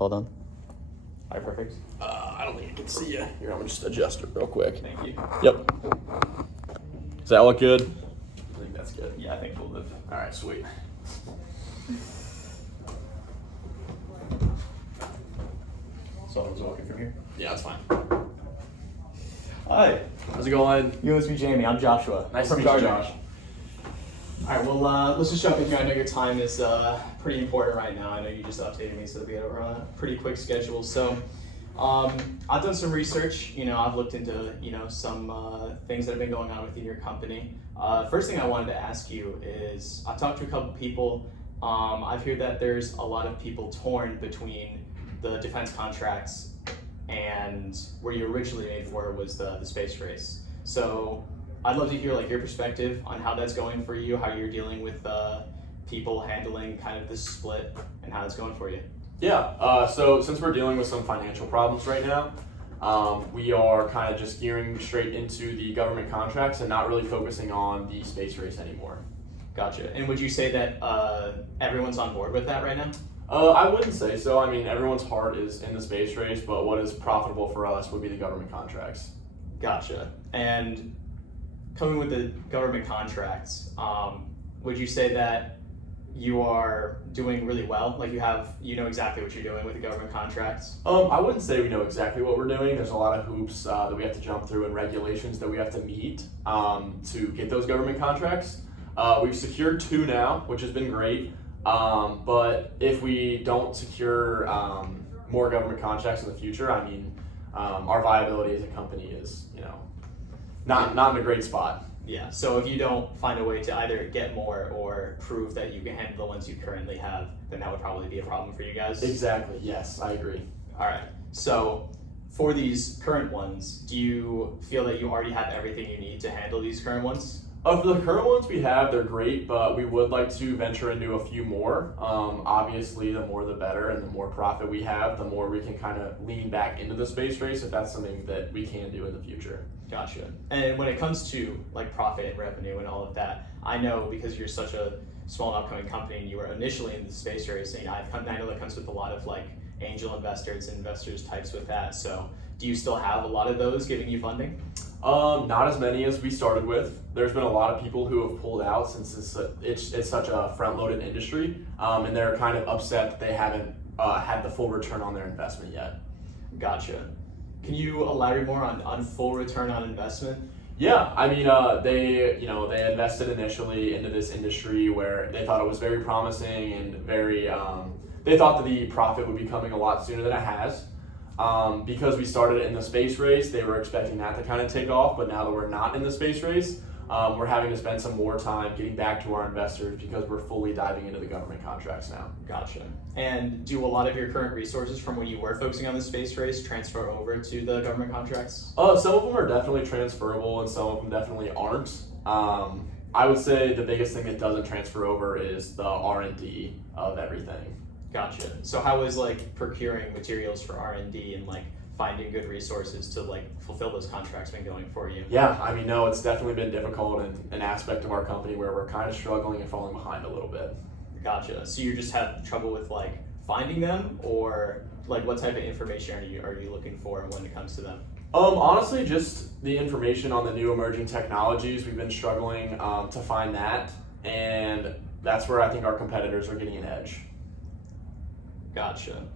Hold on. All right, perfect. I don't think I can see you. Here, I'm gonna just adjust it real quick. Thank you. Yep. Does that look good? I think that's good. Yeah, I think we'll live. All right, sweet. So I was walking from here. Yeah, that's fine. Hi, How's it going? you must be Jamie. I'm Joshua. Nice from to meet you, Gardner. Josh. All right, well, let's just jump into it. I know your time is pretty important right now. I know you just updated me, so we have a pretty quick schedule. So, I've done some research. I've looked into some things that have been going on within your company. First thing I wanted to ask you is I've talked to a couple people. I've heard that there's a lot of people torn between the defense contracts and where you originally made for was the space race. So I'd love to hear your perspective on how that's going for you, how you're dealing with people handling kind of this split, and how it's going for you. Yeah, so since we're dealing with some financial problems right now, we are kind of just gearing straight into the government contracts and not really focusing on the space race anymore. Gotcha. And would you say that everyone's on board with that right now? I wouldn't say so. I mean, everyone's heart is in the space race, but what is profitable for us would be the government contracts. Gotcha. And coming with the government contracts, would you say that you are doing really well? Like you know exactly what you're doing with the government contracts? I wouldn't say we know exactly what we're doing. There's a lot of hoops that we have to jump through and regulations that we have to meet to get those government contracts. We've secured 2 now, which has been great. But if we don't secure more government contracts in the future, I mean, our viability as a company is, not in a great spot. Yeah, so if you don't find a way to either get more or prove that you can handle the ones you currently have, then that would probably be a problem for you guys. Exactly, yes, I agree. All right, so for these current ones, do you feel that you already have everything you need to handle these current ones? Of the current ones we have, they're great, but we would like to venture into a few more. Obviously, the more the better, and the more profit we have, the more we can kind of lean back into the space race if that's something that we can do in the future. Gotcha. And when it comes to profit and revenue and all of that, I know because you're such a small and upcoming company and you were initially in the space race, and I know that comes with a lot of angel investors and investors types with that. So do you still have a lot of those giving you funding? Not as many as we started with. There's been a lot of people who have pulled out since it's such a front-loaded industry, and they're kind of upset that they haven't had the full return on their investment yet. Gotcha. Can you elaborate more on full return on investment? Yeah, I mean, they invested initially into this industry where they thought it was very promising and very. They thought that the profit would be coming a lot sooner than it has. Because we started in the space race, they were expecting that to kind of take off, but now that we're not in the space race, we're having to spend some more time getting back to our investors because we're fully diving into the government contracts now. Gotcha. And do a lot of your current resources from when you were focusing on the space race transfer over to the government contracts? Some of them are definitely transferable and some of them definitely aren't. I would say the biggest thing that doesn't transfer over is the R&D of everything. Gotcha. So how is procuring materials for R&D and finding good resources to fulfill those contracts been going for you? Yeah, I mean, no, it's definitely been difficult and an aspect of our company where we're kind of struggling and falling behind a little bit. Gotcha. So you just have trouble with finding them, or what type of information are you looking for when it comes to them? Honestly, just the information on the new emerging technologies. We've been struggling to find that, and that's where I think our competitors are getting an edge. Gotcha.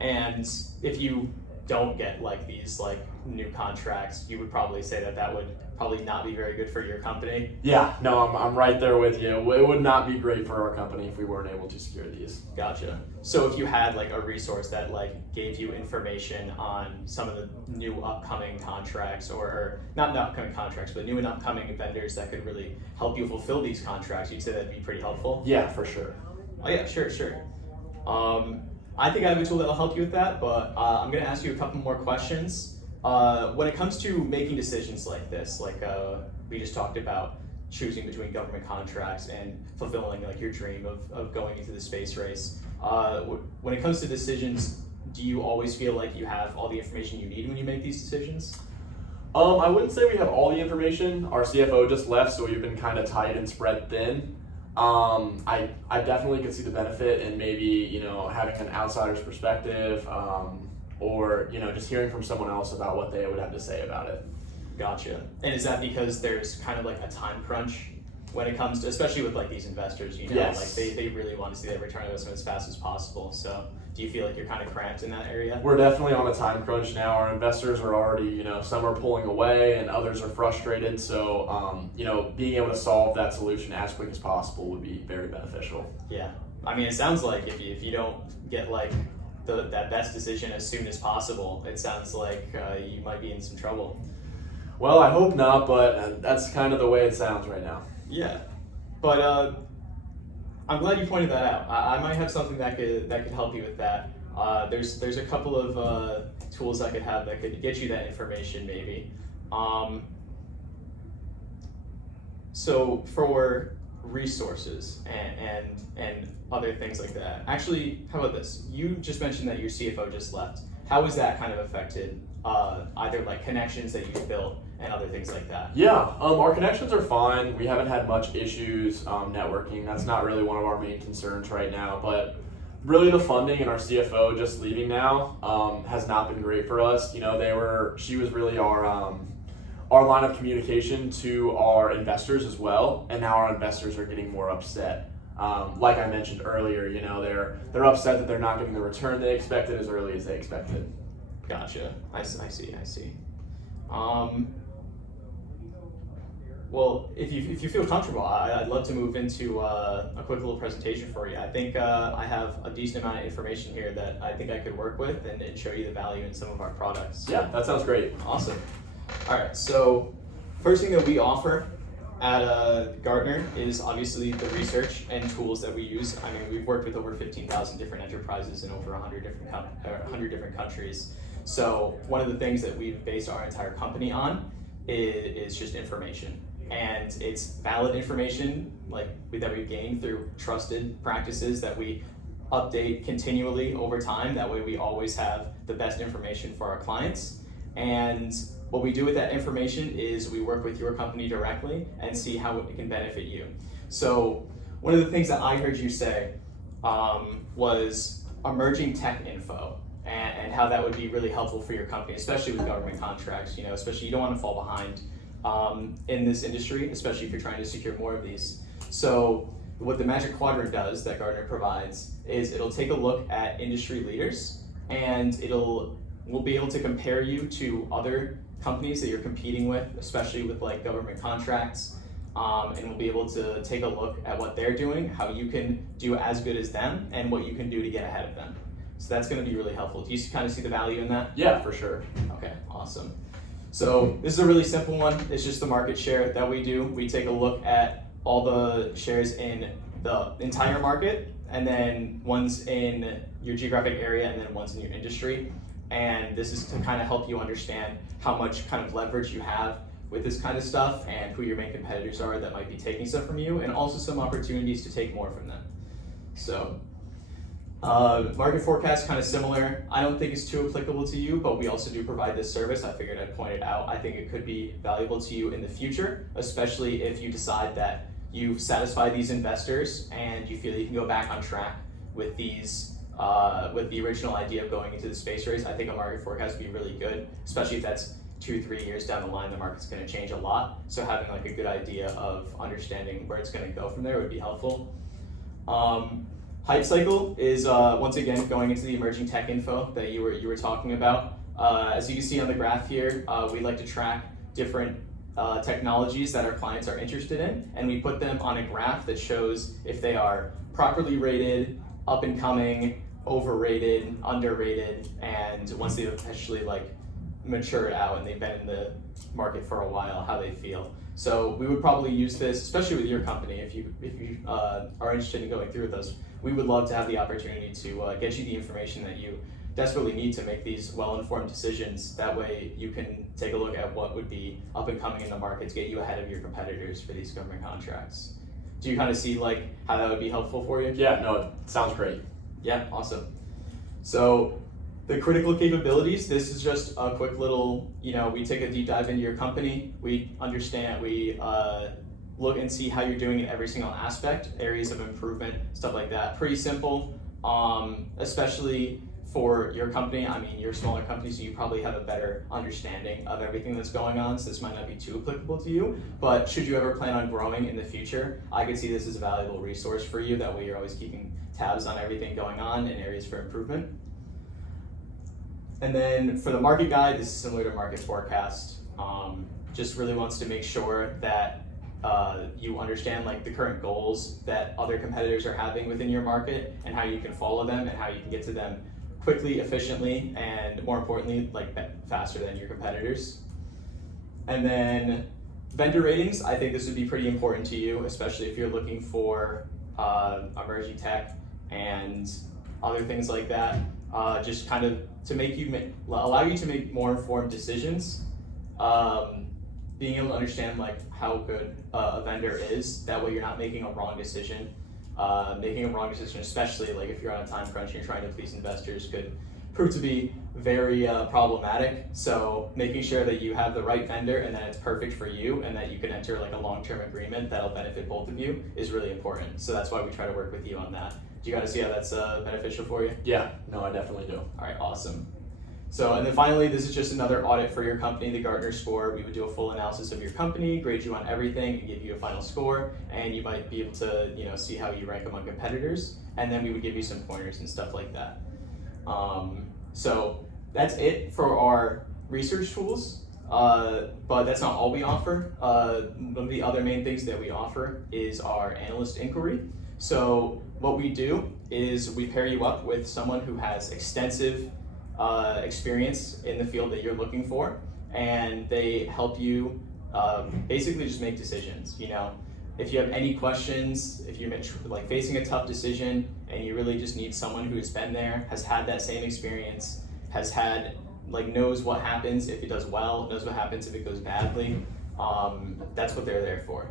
And if you don't get these new contracts, you would probably say that would probably not be very good for your company? Yeah, no, I'm right there with you. It would not be great for our company if we weren't able to secure these. Gotcha. So if you had a resource that gave you information on some of the new upcoming contracts, or not the upcoming contracts, but new and upcoming vendors that could really help you fulfill these contracts, you'd say that'd be pretty helpful? Yeah, for sure. Oh yeah, sure. I think I have a tool that'll help you with that, but I'm going to ask you a couple more questions. When it comes to making decisions like this, we just talked about choosing between government contracts and fulfilling your dream of going into the space race, when it comes to decisions, do you always feel like you have all the information you need when you make these decisions? I wouldn't say we have all the information. Our CFO just left, so we've been kind of tight and spread thin. I definitely could see the benefit in maybe, having an outsider's perspective, or, just hearing from someone else about what they would have to say about it. Gotcha. And is that because there's kind of like a time crunch when it comes to, especially with like these investors, Yes. like they really want to see that return on investment as fast as possible. So do you feel like you're kind of cramped in that area? We're definitely on a time crunch now. Our investors are already, some are pulling away and others are frustrated. So, being able to solve that solution as quick as possible would be very beneficial. Yeah. I mean, it sounds like if you don't get like that best decision as soon as possible, it sounds like you might be in some trouble. Well, I hope not, but that's kind of the way it sounds right now. Yeah, but I'm glad you pointed that out. I might have something that could help you with that. There's a couple of tools I could have that could get you that information maybe. So for resources and other things like that. Actually, how about this? You just mentioned that your CFO just left. How has that kind of affected either like connections that you've built and other things like that? Yeah, our connections are fine. We haven't had much issues networking. That's not really one of our main concerns right now. But really, the funding and our CFO just leaving now has not been great for us. She was really our line of communication to our investors as well, and now our investors are getting more upset. Like I mentioned earlier, they're upset that they're not getting the return they expected as early as they expected. Gotcha. I see. Well, if you feel comfortable, I'd love to move into a quick little presentation for you. I think I have a decent amount of information here that I think I could work with and show you the value in some of our products. Yeah, that sounds great. Awesome. All right, so first thing that we offer at Gartner is obviously the research and tools that we use. I mean, we've worked with over 15,000 different enterprises in over 100 different countries. So one of the things that we've based our entire company on is just information. And it's valid information that we've gained through trusted practices that we update continually over time. That way we always have the best information for our clients. And what we do with that information is we work with your company directly and see how it can benefit you. So one of the things that I heard you say was emerging tech info and how that would be really helpful for your company, especially with government contracts. Especially you don't want to fall behind in this industry, especially if you're trying to secure more of these. So what the Magic Quadrant does that Gartner provides is it'll take a look at industry leaders and we'll be able to compare you to other companies that you're competing with, especially with like government contracts, and we'll be able to take a look at what they're doing, how you can do as good as them, and what you can do to get ahead of them. So that's going to be really helpful. Do you kind of see the value in that? Yeah, for sure. Okay, awesome. So this is a really simple one. It's just the market share that we do. We take a look at all the shares in the entire market, and then ones in your geographic area, and then ones in your industry. And this is to kind of help you understand how much kind of leverage you have with this kind of stuff and who your main competitors are that might be taking stuff from you, and also some opportunities to take more from them. So market forecast, kind of similar. I don't think it's too applicable to you, but we also do provide this service. I figured I'd point it out. I think it could be valuable to you in the future, especially if you decide that you've satisfied these investors and you feel you can go back on track with these with the original idea of going into the space race. I think a market forecast would be really good, especially if that's 2-3 years down the line. The market's going to change a lot, so having like a good idea of understanding where it's going to go from there would be helpful. Hype cycle is once again going into the emerging tech info that you were talking about. As you can see on the graph here, we like to track different technologies that our clients are interested in, and we put them on a graph that shows if they are properly rated, up and coming, overrated, underrated, and once they've actually matured out and they've been in the market for a while, how they feel. So we would probably use this, especially with your company, if you are interested in going through with us. We would love to have the opportunity to get you the information that you desperately need to make these well-informed decisions. That way you can take a look at what would be up and coming in the market to get you ahead of your competitors for these government contracts. Do you kind of see how that would be helpful for you? Yeah, no, it sounds great. Yeah, awesome. So the critical capabilities, this is just a quick little, we take a deep dive into your company. We understand, we look and see how you're doing in every single aspect, areas of improvement, stuff like that. Pretty simple, especially for your company. I mean, you're a smaller company, so you probably have a better understanding of everything that's going on, so this might not be too applicable to you, but should you ever plan on growing in the future, I could see this as a valuable resource for you. That way you're always keeping tabs on everything going on and areas for improvement. And then for the market guide, this is similar to market forecast. Just really wants to make sure that you understand like the current goals that other competitors are having within your market and how you can follow them and how you can get to them quickly, efficiently, and more importantly, like faster than your competitors. And then vendor ratings, I think this would be pretty important to you, especially if you're looking for emerging tech and other things like that. Just kind of to make you allow you to make more informed decisions. Being able to understand like how good a vendor is, that way you're not making a wrong decision. Making a wrong decision, especially like if you're on a time crunch and you're trying to please investors, could prove to be very problematic. So making sure that you have the right vendor and that it's perfect for you and that you can enter like a long-term agreement that'll benefit both of you is really important. So that's why we try to work with you on that. Do you guys see how that's beneficial for you? Yeah, no, I definitely do. All right, awesome. So, and then finally, this is just another audit for your company, the Gartner score. We would do a full analysis of your company, grade you on everything, and give you a final score, and you might be able to, see how you rank among competitors, and then we would give you some pointers and stuff like that. So that's it for our research tools, but that's not all we offer. One of the other main things that we offer is our analyst inquiry. So what we do is we pair you up with someone who has extensive experience in the field that you're looking for, and they help you basically just make decisions. If you have any questions, if you're like facing a tough decision and you really just need someone who has been there, has had that same experience, has had knows what happens if it does well, knows what happens if it goes badly, that's what they're there for.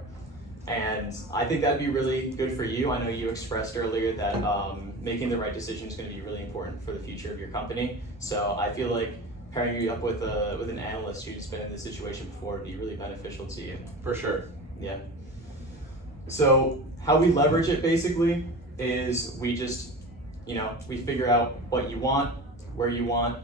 And I think that'd be really good for you. I know you expressed earlier that making the right decision is going to be really important for the future of your company. So I feel like pairing you up with an analyst who's been in this situation before would be really beneficial to you. For sure. Yeah. So how we leverage it basically is we just, we figure out what you want, where you want,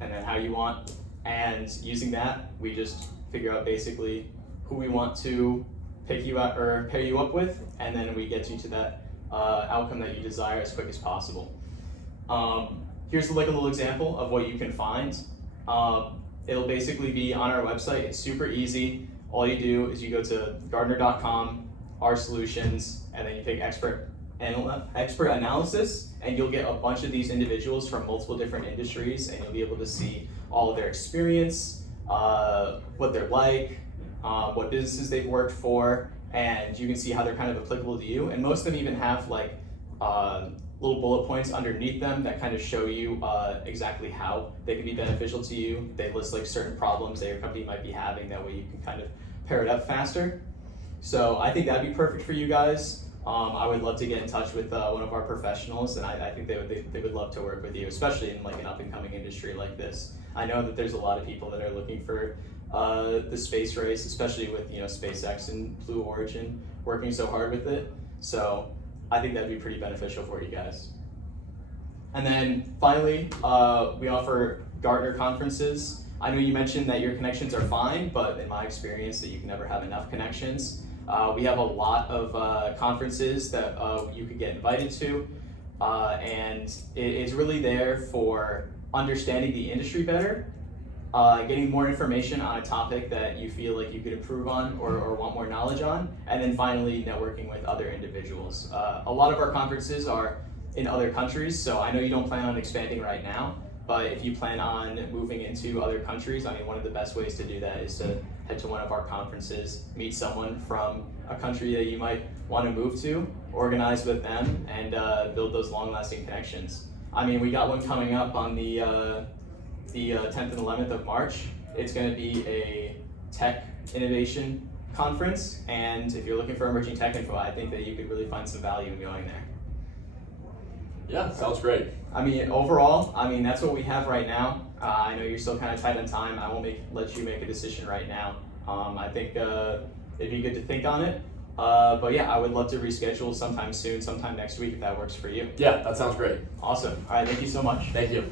and then how you want. And using that, we just figure out basically who we want to pick you up or pair you up with, and then we get you to that outcome that you desire as quick as possible. Here's like a little example of what you can find. It'll basically be on our website. It's super easy. All you do is you go to Gartner.com, our solutions, and then you pick expert analysis, and you'll get a bunch of these individuals from multiple different industries, and you'll be able to see all of their experience, what they're like, what businesses they've worked for, and you can see how they're kind of applicable to you. And most of them even have little bullet points underneath them that kind of show you exactly how they can be beneficial to you. They list certain problems that your company might be having, that way you can kind of pair it up faster. So I think that'd be perfect for you guys. I would love to get in touch with one of our professionals, and I think they would love to work with you, especially in an up and coming industry like this. I know that there's a lot of people that are looking for the space race, especially with SpaceX and Blue Origin working so hard with it. So I think that'd be pretty beneficial for you guys. And then finally, we offer Gartner conferences. I know you mentioned that your connections are fine, but in my experience that you can never have enough connections. We have a lot of conferences that you could get invited to, and it's really there for understanding the industry better, getting more information on a topic that you feel like you could improve on or want more knowledge on, and then finally networking with other individuals. A lot of our conferences are in other countries, so I know you don't plan on expanding right now, but if you plan on moving into other countries, I mean, one of the best ways to do that is to head to one of our conferences, meet someone from a country that you might want to move to, organize with them, and build those long-lasting connections. I mean, we got one coming up on the 10th and 11th of March. It's going to be a tech innovation conference, and if you're looking for emerging tech info, I think that you could really find some value in going there. Yeah, sounds great. I mean, overall, that's what we have right now. I know you're still kind of tight on time. I won't let you make a decision right now. I think it'd be good to think on it, But yeah, I would love to reschedule sometime soon, sometime next week if that works for you. Yeah, that sounds great. Awesome. All right, thank you so much. Thank you.